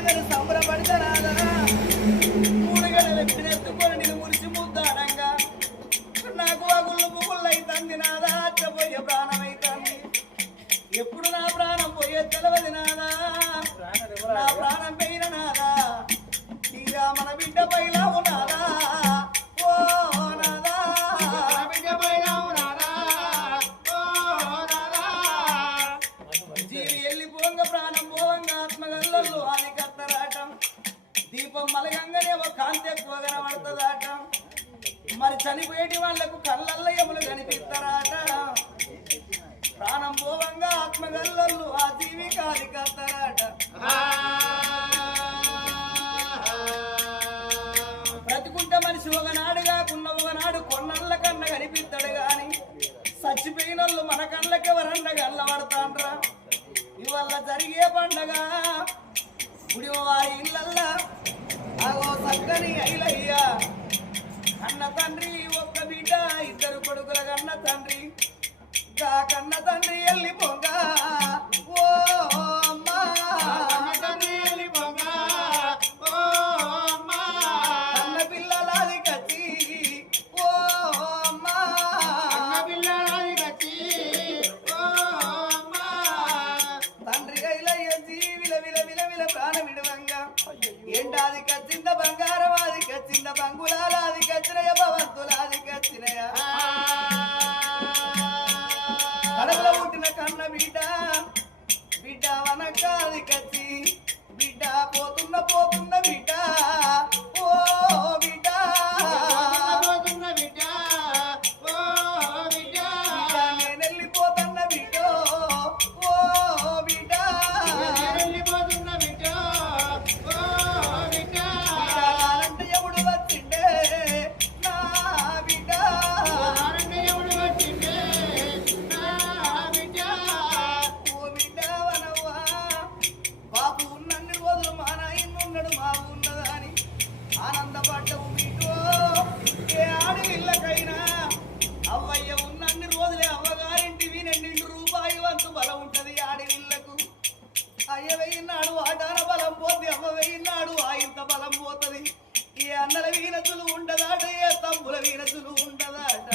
పుట్టిందని సంబరపడతారా మూడు గడలు ఎత్తుకొని నేను మురిసి ముద్దాడంగా నాకు అగుళ్ళు పువ్వులు అవుతుంది నాదా అచ్చపోయే ప్రాణం అవుతుంది ఎప్పుడు నా ప్రాణం పోయే తెలవది నాదా నా ప్రాణం పోయిన నాదా ఇక మన బిడ్డ పైలా ఉన్నాదా ఓ నాదా బిడ్డ పైలా ఉన్నాదా ఓ నాదా జీవి వెళ్ళిపోంగ ప్రాణం పోవంగా ఆత్మగల్లలు అని కత్తరాటం దీపం మలగంగానే ఒక కాంతి ఎక్కువ కనబడుతుందాట మరి చనిపోయేటి వాళ్లకు కళ్ళల్లో ఎములు కనిపిస్తారాట ప్రాణం పోవంగా ఆత్మగల్లలు ఆ జీవి కాది కత్తరాట బ్రతికుంటే మనిషి ఒకనాడు కాకున్న ఒకనాడు కొన్నళ్ళ కన్న కనిపిస్తాడు గాని చచ్చిపోయిన వాళ్ళు మన కళ్ళకి ఎవరన్నా గల్లబడతాండ్రా ఇవల్ల జరిగే పండగ గుడి వారి ఇళ్ళల్లా అగో చక్కని ఐలయ్యా అన్న తండ్రి ఒక్క బిడ్డ ఇద్దరు కొడుకుల కన్న తండ్రి కన్న తండ్రి వెళ్ళిపోగా ఓ అమ్మా తండ్రి వెళ్ళిపోగా ఓ అమ్మా అన్న పిల్లలాది కచ్చి ఓ అమ్మా అన్న పిల్లలాది కచ్చి ఓ అమ్మా తండ్రి ఐలయ్య జీవిల విల విల విల ప్రాణ విడవంగా ఏంటాది కచ్చింద బంగారం అది కచ్చింద బంగులాది కచ్చినయ భవంతులాది కచ్చినయ కడగల పుట్టిన కన్న బిడ్డ బిడ్డ వనకాది కచ్చి బిడ్డ పోతున్న పోతున్న బిడ్డ ఓ బిడ్డ పోతున్న బిడ్డ ఓ బిడ్డ నేను వెళ్ళిపోతున్న బిడ్డ ఓ బిడ్డ వెళ్ళిపోతున్న బిడ్డ ఓ బిడ్డ అంటే ఎవడు వచ్చిండే నా బిడ్డ అంటే ఎవడు వచ్చిండే నా బిడ్డ ఓ బిడ్డ వనవ్వా బాబు ఉన్నన్ని రోజులు మా నాయన ఉన్నాడు మా ఉన్నదని ఆనందపడ్డవు బిడ్డో ఏ ఆడవిళ్ళకైనా అవ్వయ్య ఉన్నన్ని రోజులే అవ్వగారింటివి 2 రూపాయి వంతు బలం ఉంటది ఆడవిళ్ళకు అయ్య వెయ్యినాడు ఆటాన బలం పోతే అవ్వ వెయ్యినాడు ఇంత బలం పోతుంది ఏ అన్నల వీనతులు ఉండదాట ఏ తమ్ముల వీనతులు ఉండదాట